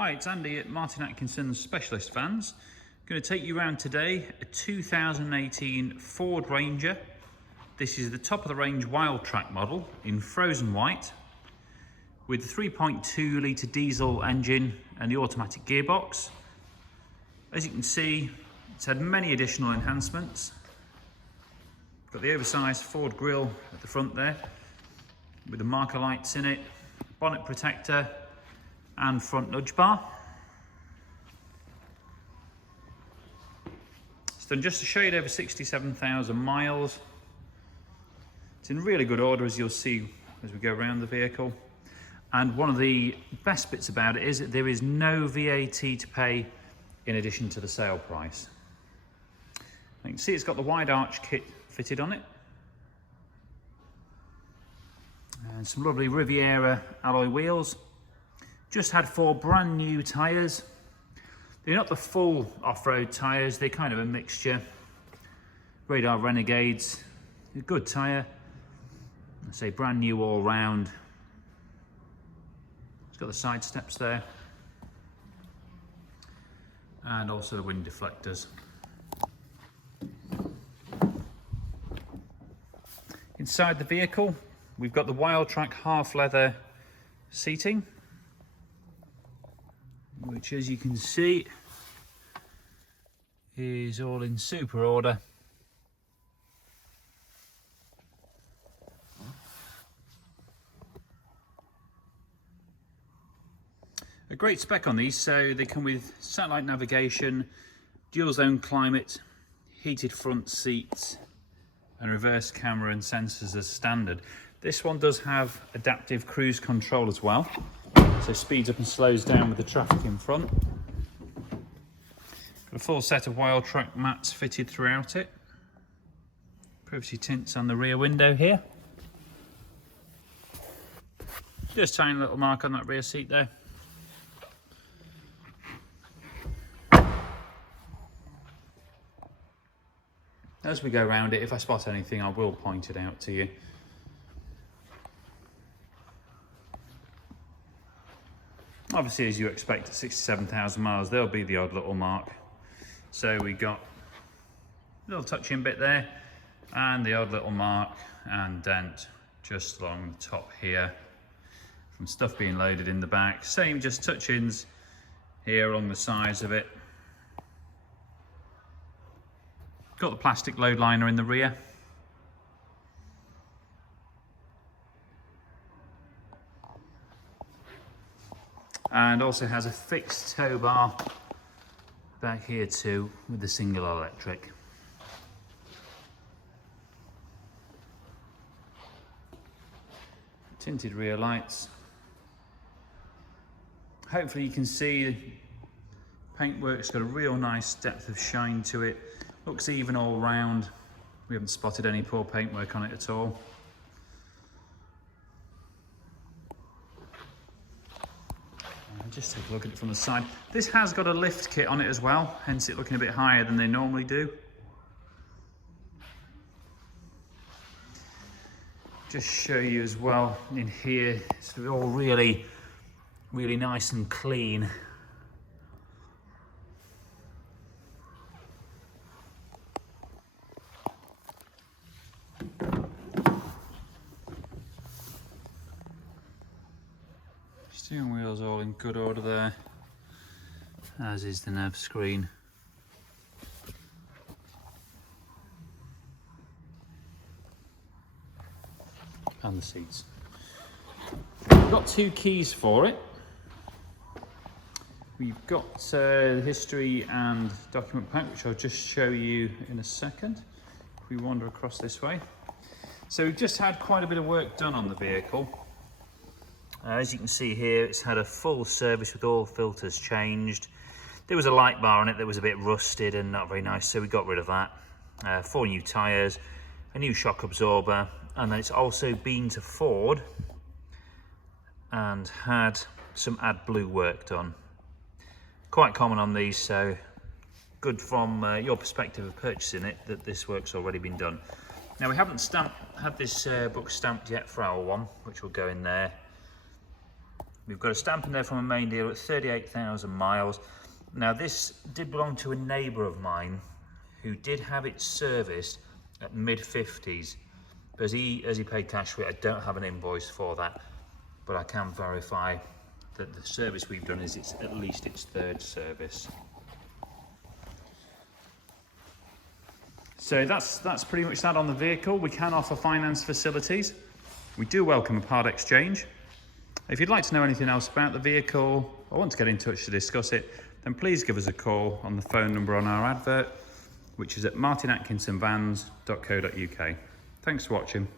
Hi, it's Andy at Martin Atkinson's Specialist Vans. I'm going to take you around today a 2018 Ford Ranger. This is the top of the range Wildtrak model in frozen white with the 3.2 litre diesel engine and the automatic gearbox. As you can see, it's had many additional enhancements. Got the oversized Ford grille at the front there with the marker lights in it, bonnet protector and front nudge bar. It's done just a shade over 67,000 miles. It's in really good order, as you'll see as we go around the vehicle. And one of the best bits about it is that there is no VAT to pay in addition to the sale price. You can see it's got the wide arch kit fitted on it. And some lovely Riviera alloy wheels. Just had 4 brand new tyres. They're not the full off-road tyres, they're kind of a mixture. Radar Renegades, a good tyre. I say brand new all round. It's got the side steps there. And also the wind deflectors. Inside the vehicle, we've got the Wildtrak half leather seating, which, as you can see, is all in super order. A great spec on these, so they come with satellite navigation, dual zone climate, heated front seats and reverse camera and sensors as standard. This one does have adaptive cruise control as well, so speeds up and slows down with the traffic in front. Got a full set of Wildtrak mats fitted throughout it. Privacy tints on the rear window here. Just a tiny little mark on that rear seat there. As we go around it, if I spot anything, I will point it out to you. Obviously, as you expect at 67,000 miles, there'll be the odd little mark. So we got a little touch-in bit there, and the odd little mark and dent just along the top here from stuff being loaded in the back. Same, just touch-ins here along the sides of it. Got the plastic load liner in the rear. And also has a fixed tow bar back here too with the single electric. Tinted rear lights. Hopefully you can see the paintwork's got a real nice depth of shine to it. Looks even all round. We haven't spotted any poor paintwork on it at all. Just take a look at it from the side. This has got a lift kit on it as well, hence it looking a bit higher than they normally do. Just show you as well in here, it's all really nice and clean. Steering wheel's all in good order there, as is the nav screen. And the seats. We've got 2 keys for it. We've got the history and document pack, which I'll just show you in a second if we wander across this way. So we've just had quite a bit of work done on the vehicle. As you can see here, it's had a full service with all filters changed. There was a light bar on it that was a bit rusted and not very nice, so we got rid of that. 4 new tyres, a new shock absorber, and then it's also been to Ford and had some AdBlue work done. Quite common on these, so good from your perspective of purchasing it that this work's already been done. Now we haven't had this book stamped yet for our one, which will go in there. We've got a stamp in there from a main dealer at 38,000 miles. Now this did belong to a neighbour of mine who did have it serviced at mid-50s. But as he paid cash for it, I don't have an invoice for that, but I can verify that the service we've done is at least its third service. So that's pretty much that on the vehicle. We can offer finance facilities. We do welcome a part exchange. If you'd like to know anything else about the vehicle or want to get in touch to discuss it, then please give us a call on the phone number on our advert, which is at martinatkinsonvans.co.uk. Thanks for watching.